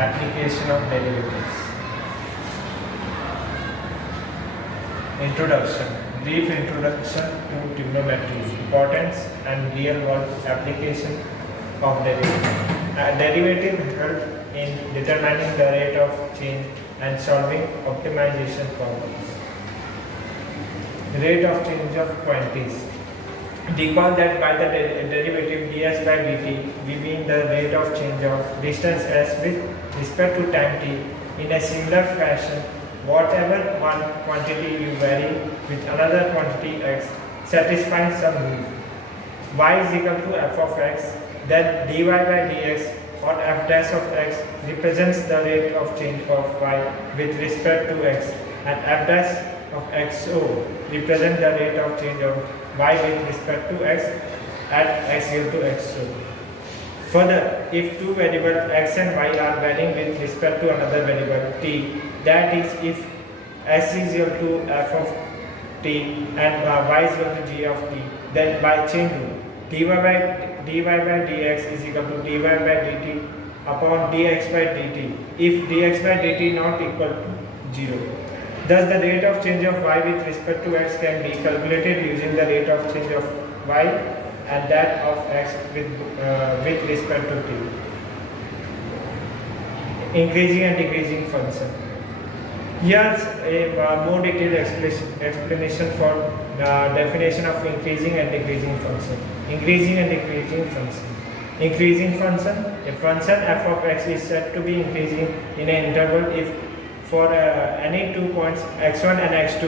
Application of derivatives. Introduction. Brief introduction to trigonometry, importance and real-world application of derivative. A derivative help in determining the rate of change and solving optimization problems. Rate of change of quantities. Recall that by the derivative ds by dt, we mean the rate of change of distance s with respect to time t. In a similar fashion, whatever one quantity you vary with another quantity x satisfying some rule. Y is equal to f of x, then dy by dx or f dash of x represents the rate of change of y with respect to x, and f dash of xo represent the rate of change of y with respect to x at x equal to xo. Further, if two variables x and y are varying with respect to another variable t, that is, if s is equal to f of t and y is equal to g of t, then by chain rule, dy by dx is equal to dy by dt upon dx by dt if dx by dt not equal to 0. Thus, the rate of change of y with respect to x can be calculated using the rate of change of y and that of x with respect to t. Increasing and decreasing function. Here's a more detailed explanation for definition of increasing and decreasing function. Increasing and decreasing function. Increasing function. A function f of x is said to be increasing in an interval if for any 2 points x1 and x2,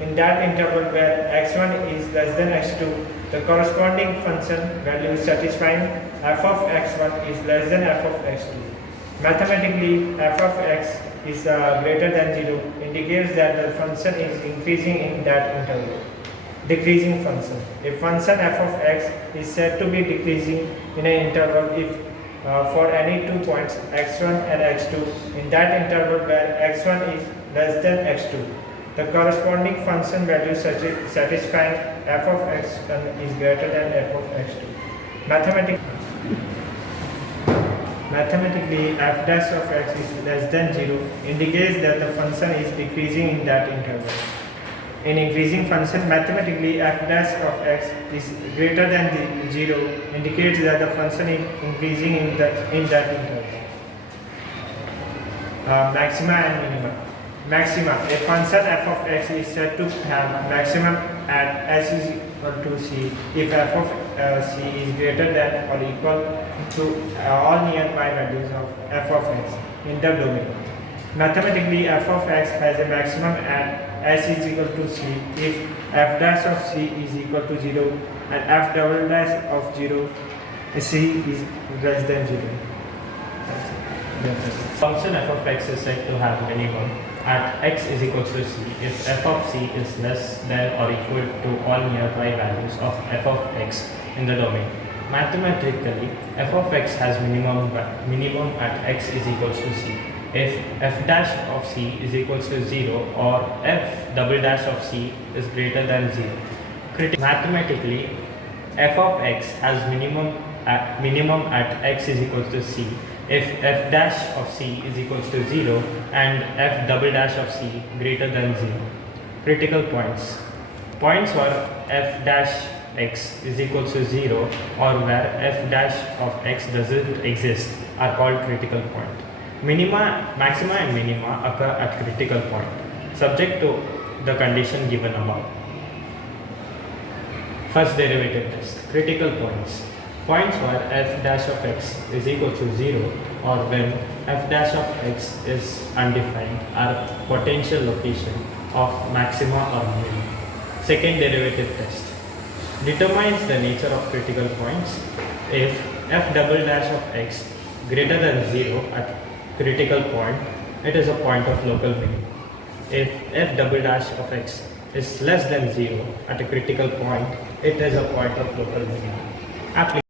in that interval where x1 is less than x2, the corresponding function value satisfying f of x1 is less than f of x2. Mathematically, f of x is greater than 0 indicates that the function is increasing in that interval. Decreasing function. A function f of x is said to be decreasing in an interval if for any 2 points x1 and x2, in that interval where x1 is less than x2, the corresponding function value satisfying f of x1 is greater than f of x2. Mathematically, f dash of x is less than 0 indicates that the function is decreasing in that interval. In increasing function, mathematically f dash of x is greater than 0 indicates that the function is increasing in that interval. Maxima and minima. Maxima. A function f of x is said to have maximum at s is equal to c if f of c is greater than or equal to all nearby values of f of x in the domain. Mathematically, f of x has a maximum at s is equal to c if f dash of c is equal to 0 and f double dash of 0 c is less than 0. Function f of x is said to have minimum at x is equal to c if f of c is less than or equal to all nearby values of f of x in the domain. Mathematically, f of x has minimum at x is equal to c if f dash of c is equal to 0 or f double dash of c is greater than 0. Mathematically, f of x has minimum at x is equal to c if f dash of c is equal to 0 and f double dash of c greater than 0. Critical points. Points where f dash x is equal to 0 or where f dash of x doesn't exist are called critical point. Maxima and minima occur at critical point, subject to the condition given above. First derivative test. Critical points. Points where f dash of x is equal to 0 or when f dash of x is undefined are potential location of maxima or minima. Second derivative test. Determines the nature of critical points if f double dash of x greater than 0 at critical point, it is a point of local minimum. If f double dash of x is less than 0 at a critical point, it is a point of local minimum.